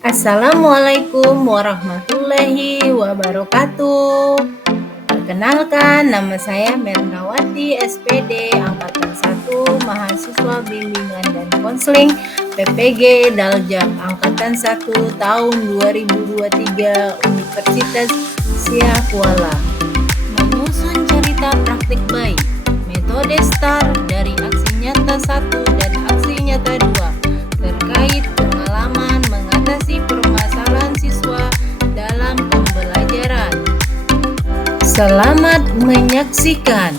Assalamualaikum warahmatullahi wabarakatuh. Perkenalkan, nama saya Mernawati SPD Angkatan 1, mahasiswa bimbingan dan konseling PPG Daljak Angkatan 1 tahun 2023 Universitas Syakuala. Menyusun cerita praktik baik, metode STAR dari aksi nyata 1 dan aksi nyata 2 terkait pengalaman mengatasi permasalahan siswa dalam pembelajaran. Selamat menyaksikan.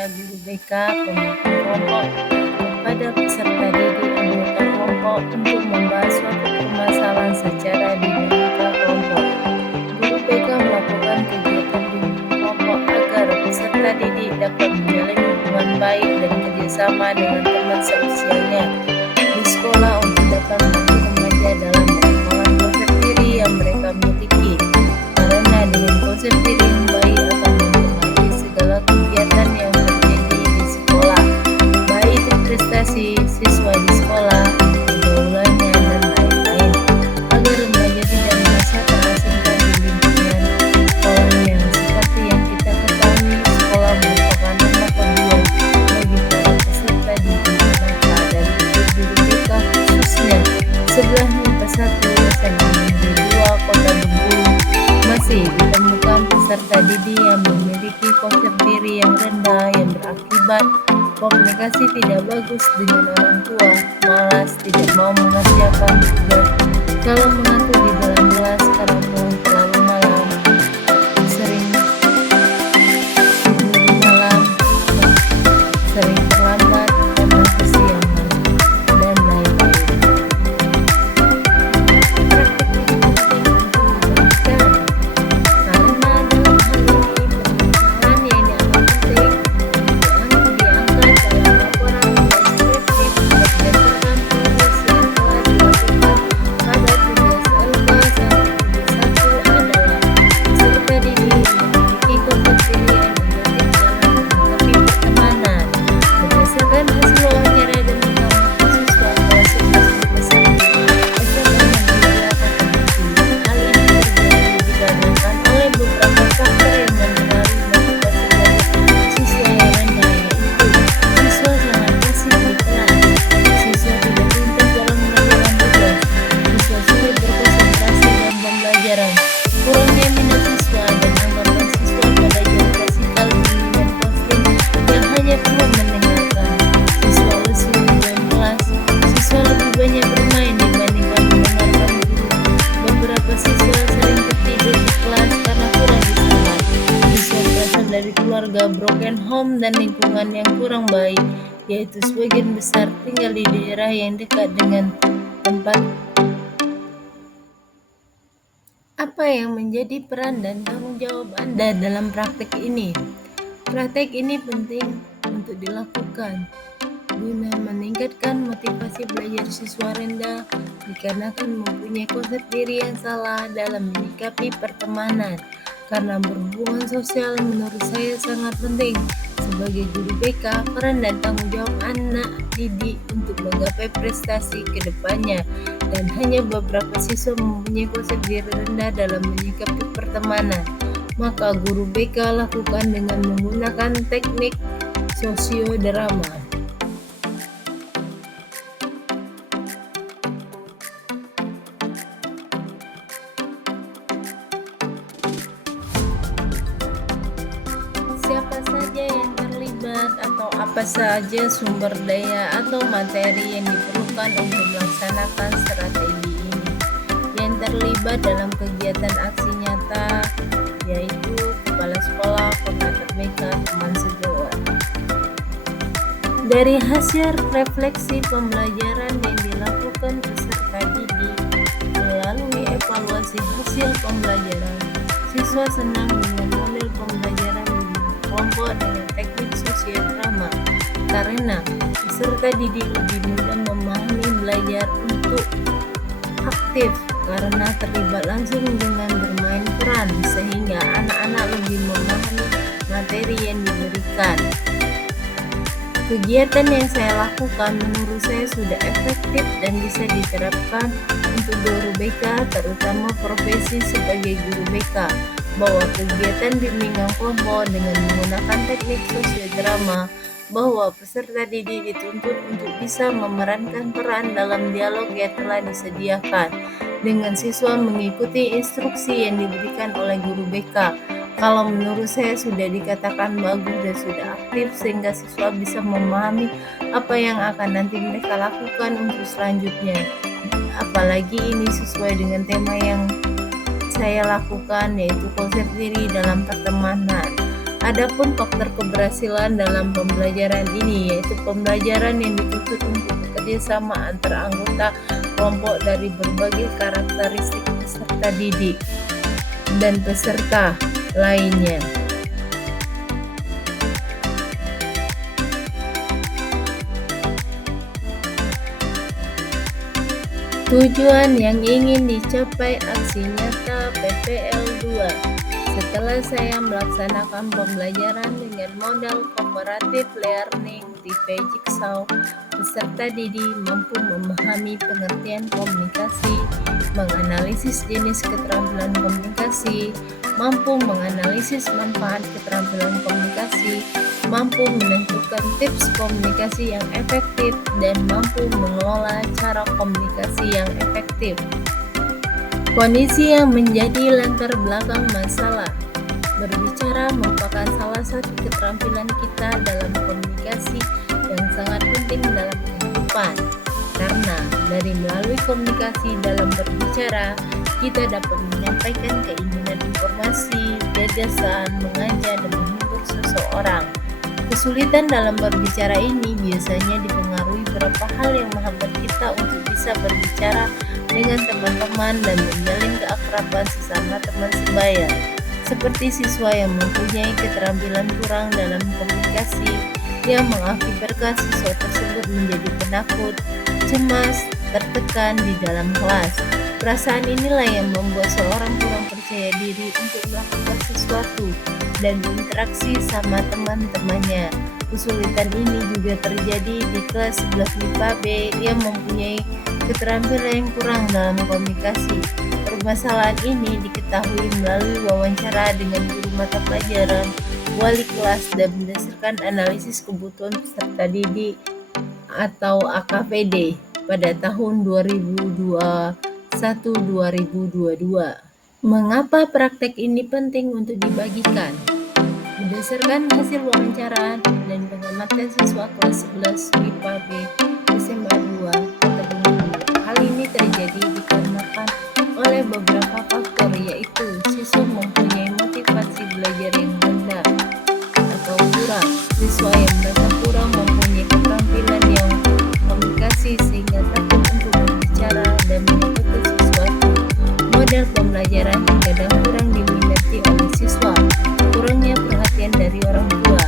Guru BK, pemimpin kelompok, kepada peserta didik anggota kelompok untuk membahas suatu permasalahan secara dinamika kelompok. Guru BK melakukan kegiatan bimbing kelompok agar peserta didik dapat menjalin hubungan baik dan kerjasama dengan teman seusianya di sekolah untuk dapat membantu remaja dalam pengembangan konsep diri yang mereka miliki. Karena dengan konsep diri yang baik akan mempengaruhi segala kegiatan yang prestasi siswa di sekolah, pergaulannya, dan lain-lain, agar remaja tidak merasa terasingkan di lingkungan sekolah yang seperti yang kita ketahui, sekolah merupakan rumah kedua bagi para peserta didik mereka dan guru BK khususnya. Sebelahnya pesat lulusan di 2 kota Bengkulu masih ditemukan peserta didik yang memiliki konsep diri yang rendah yang berakibat komunikasi tidak bagus dengan orang tua, malas, tidak mau mengerjakan tugas, kalau mengantuk di dalam kelas karena pulang terlalu malam, sering tidur malam, sering terlambat karena kesiangan, dan lain-lain. Praktik ini penting untuk dilakukan, karena dalam hal ini permasalahan yang dianggap penting kurangnya minat siswa dan anggapan siswa pada jam klasikal bimbingan konsting yang hanya perlu mendengarkan. Siswa lesu di dalam kelas, siswa lebih banyak bermain dibandingkan mendengarkan guru. Beberapa siswa sering tertidur di kelas karena kurang istirahat. Siswa berasal dari keluarga broken home dan lingkungan yang kurang baik, yaitu sebagian besar tinggal di daerah yang dekat dengan tempat. Apa yang menjadi peran dan tanggung jawab Anda dalam praktek ini? Praktek ini penting untuk dilakukan guna meningkatkan motivasi belajar siswa rendah dikarenakan mempunyai konsep diri yang salah dalam menyikapi pertemanan. Karena berhubungan sosial menurut saya sangat penting. Sebagai guru BK, peran dan tanggung jawab anak didik untuk menggapai prestasi ke depannya dan hanya beberapa siswa mempunyai konsep diri rendah dalam menyikapi pertemanan, maka guru BK lakukan dengan menggunakan teknik sosiodrama. Siapa saja yang terlibat atau apa saja sumber daya atau materi yang diperlukan untuk melaksanakan strategi ini? Yang terlibat dalam kegiatan aksi nyata yaitu kepala sekolah, koordinator BK, teman sejawat. Dari hasil refleksi pembelajaran yang dilakukan peserta didik melalui evaluasi hasil pembelajaran, siswa senang dengan model pembelajaran kelompok dengan teknik sosiodrama karena peserta didik lebih mudah memahami belajar untuk aktif karena terlibat langsung dengan bermain peran sehingga anak-anak lebih memahami materi yang diberikan. Kegiatan yang saya lakukan menurut saya sudah efektif dan bisa diterapkan untuk guru BK, terutama profesi sebagai guru BK, bahwa kegiatan bimbingan kelompok dengan menggunakan teknik sosiodrama, bahwa peserta didik dituntut untuk bisa memerankan peran dalam dialog yang telah disediakan dengan siswa mengikuti instruksi yang diberikan oleh guru BK. Kalau menurut saya sudah dikatakan bagus dan sudah aktif sehingga siswa bisa memahami apa yang akan nanti mereka lakukan untuk selanjutnya. Apalagi ini sesuai dengan tema yang saya lakukan yaitu konsep diri dalam pertemanan. Adapun faktor keberhasilan dalam pembelajaran ini yaitu pembelajaran yang dituntut untuk bekerja sama antara anggota kelompok dari berbagai karakteristik peserta didik dan peserta lainnya. Tujuan yang ingin dicapai aksi nyata PPL 2. Setelah saya melaksanakan pembelajaran dengan model comparative learning tipe Jigsaw, peserta didik mampu memahami pengertian komunikasi, menganalisis jenis keterampilan komunikasi, mampu menganalisis manfaat keterampilan komunikasi, mampu menentukan tips komunikasi yang efektif, dan mampu mengelola cara komunikasi yang efektif. Kondisi yang menjadi latar belakang masalah. Berbicara merupakan salah satu keterampilan kita dalam komunikasi yang sangat penting dalam kehidupan. Karena dari melalui komunikasi dalam berbicara, kita dapat menyampaikan keinginan informasi, gagasan, mengajak, dan menghibur seseorang. Kesulitan dalam berbicara ini biasanya dipengaruhi beberapa hal yang menghambat kita untuk bisa berbicara dengan teman-teman dan menjalin keakraban sesama teman sebaya, seperti siswa yang mempunyai keterampilan kurang dalam komunikasi yang mengakibatkan siswa tersebut menjadi penakut, cemas, tertekan di dalam kelas. Perasaan inilah yang membuat seorang kurang percaya diri untuk melakukan sesuatu dan berinteraksi sama teman-temannya. Kesulitan ini juga terjadi di kelas 11 MIPA B yang mempunyai keterampilan yang kurang dalam komunikasi. Permasalahan ini diketahui melalui wawancara dengan guru mata pelajaran, wali kelas, dan berdasarkan analisis kebutuhan peserta didik atau AKPD pada tahun 2021-2022. Mengapa praktek ini penting untuk dibagikan? Berdasarkan hasil wawancara dan pengamatan siswa kelas 11 MIPA B SMA 2 Kota Bengkulu, hal ini terjadi dikarenakan oleh beberapa faktor, yaitu siswa mempunyai motivasi belajar yang rendah atau kurang, siswa yang merasa kurang mempunyai keterampilan yang komunikasi sehingga takut untuk berbicara dan mengikuti sesuatu, model pembelajaran yang kadang kurang diminati oleh siswa, kurangnya perhatian dari orang tua.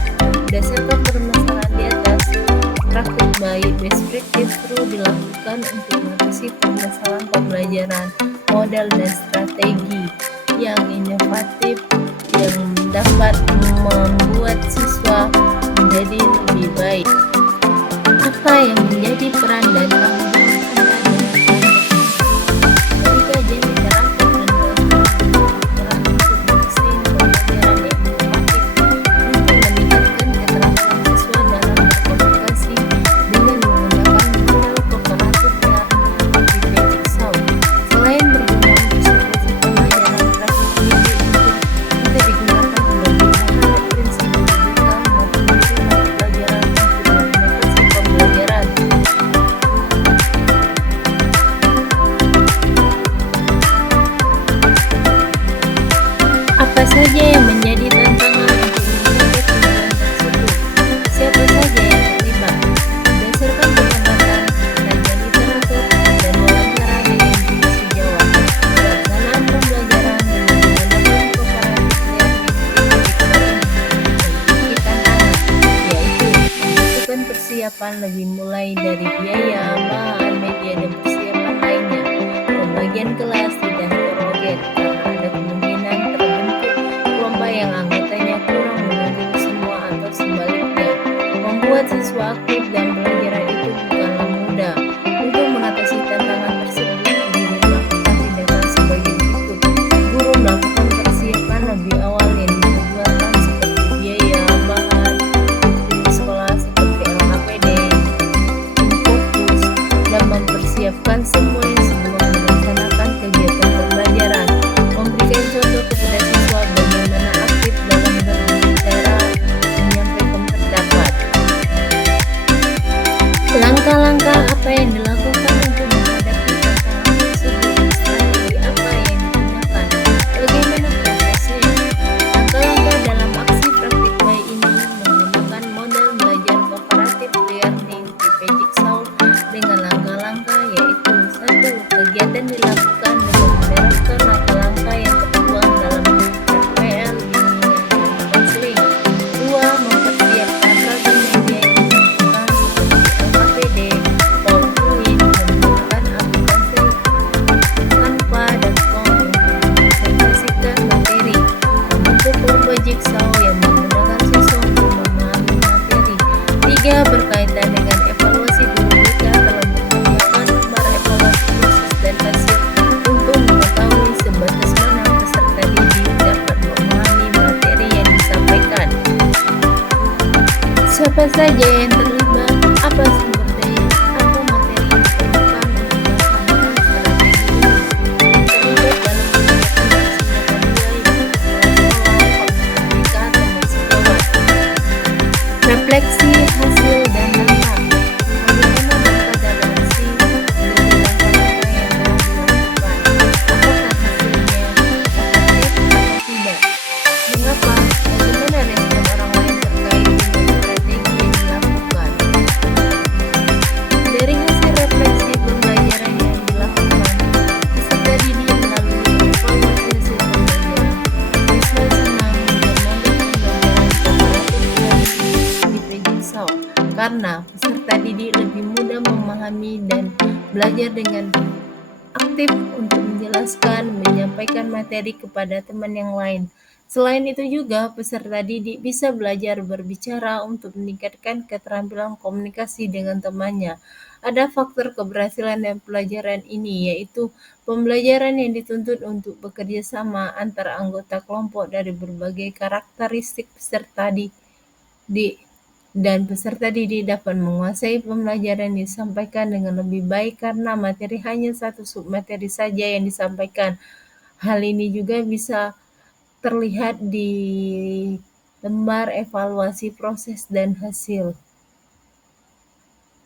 Berdasarkan permasalahan di atas, praktik baik best practice perlu dilakukan untuk mengatasi permasalahan pembelajaran, model dan strategi yang inovatif yang dapat membuat siswa menjadi lebih baik. Apa yang menjadi peran dan tanggung jawab Anda dalam Apa saja yang menjadi tantangan untuk mencapai tujuan tersebut? Siapa saja yang terlibat? Berdasarkan pengamatan, kajian literatur, dan wawancara dengan juri sejawat, pelaksanaan pembelajaran dengan menggunakan comparative learning memiliki tantangan, yaitu membutuhkan persiapan lebih mulai dari biaya, bahan, media, dan persiapan lainnya. Pembagian kelas tidak heterogen karena ada kemungkinan terbentuk kelompok yang anggotanya kurang mendukung semua atau sebaliknya. Membuat siswa aktif dan pelajaran itu bukanlah mudah. Untuk mengatasi tantangan tersebut, guru melakukan tindakan sebagai berikut. Guru melakukan persiapan lebih awal yang dijadwalkan seperti biaya, bahan, tim sekolah seperti LKPD, tim fokus, dan mempersiapkan semua yang sebelum melaksanakan kegiatan pembelajaran. Memberikan contoh kepada siswa bagaimana aktif dalam berbicara, menyampaikan pendapat. Langkah-langkah apa yang dilakukan untuk menghadapi tantangan tersebut? Strategi apa yang digunakan? Bagaimana prosesnya? Langkah-langkah dalam aksi praktik baik ini menggunakan model belajar comparative learning tipe Jigsaw dengan langkah-langkah yaitu: 1. Kegiatan dilakukan dengan menerapkan langkah-langkah yang tertuang dalam RPL bimbingan dan konseling. 2. Mempersiapkan ragam media yang dibutuhkan seperti LKPD, PowerPoint, menggunakan aplikasi Canva dan Com untuk mempresentasikan materi. Membentuk kelompok Jigsaw yang menggunakan siswa untuk memahami materi. 3. Berkaitan dengan evaluasi, guru BK telah menyediakan lembar evaluasi proses dan hasil untuk mengetahui sebatas mana peserta didik dapat memahami materi yang disampaikan. Siapa saja yang terlibat? Apa sumber daya atau materi yang diperlukan untuk melaksanakan strategi ini? Yang terlibat dalam kegiatan tersebut mulai dari kepala sekolah, komunitas, teman sejawat. Refleksi hasil dan langkah. Bagaimana dampak dari aksi dari langkah-langkah yang telah dilakukan? Apakah hasilnya efektif atau tidak? Mengapa? Bagaimana respon orang lain terkait dengan strategi yang dilakukan? Dari hasil refleksi pembelajaran yang dilakukan, peserta didik melalui evaluasi hasil pembelajaran, siswa senang dengan model pembelajaran comparative learning tipe Jigsaw karena peserta didik lebih mudah memahami dan belajar dengan aktif untuk menjelaskan, menyampaikan materi kepada teman yang lain. Selain itu juga, peserta didik bisa belajar berbicara untuk meningkatkan keterampilan komunikasi dengan temannya. Ada faktor keberhasilan dan pelajaran ini, yaitu pembelajaran yang dituntut untuk bekerja sama antara anggota kelompok dari berbagai karakteristik peserta didik, dan peserta didik dapat menguasai pembelajaran yang disampaikan dengan lebih baik karena materi hanya satu submateri saja yang disampaikan. Hal ini juga bisa terlihat di lembar evaluasi proses dan hasil.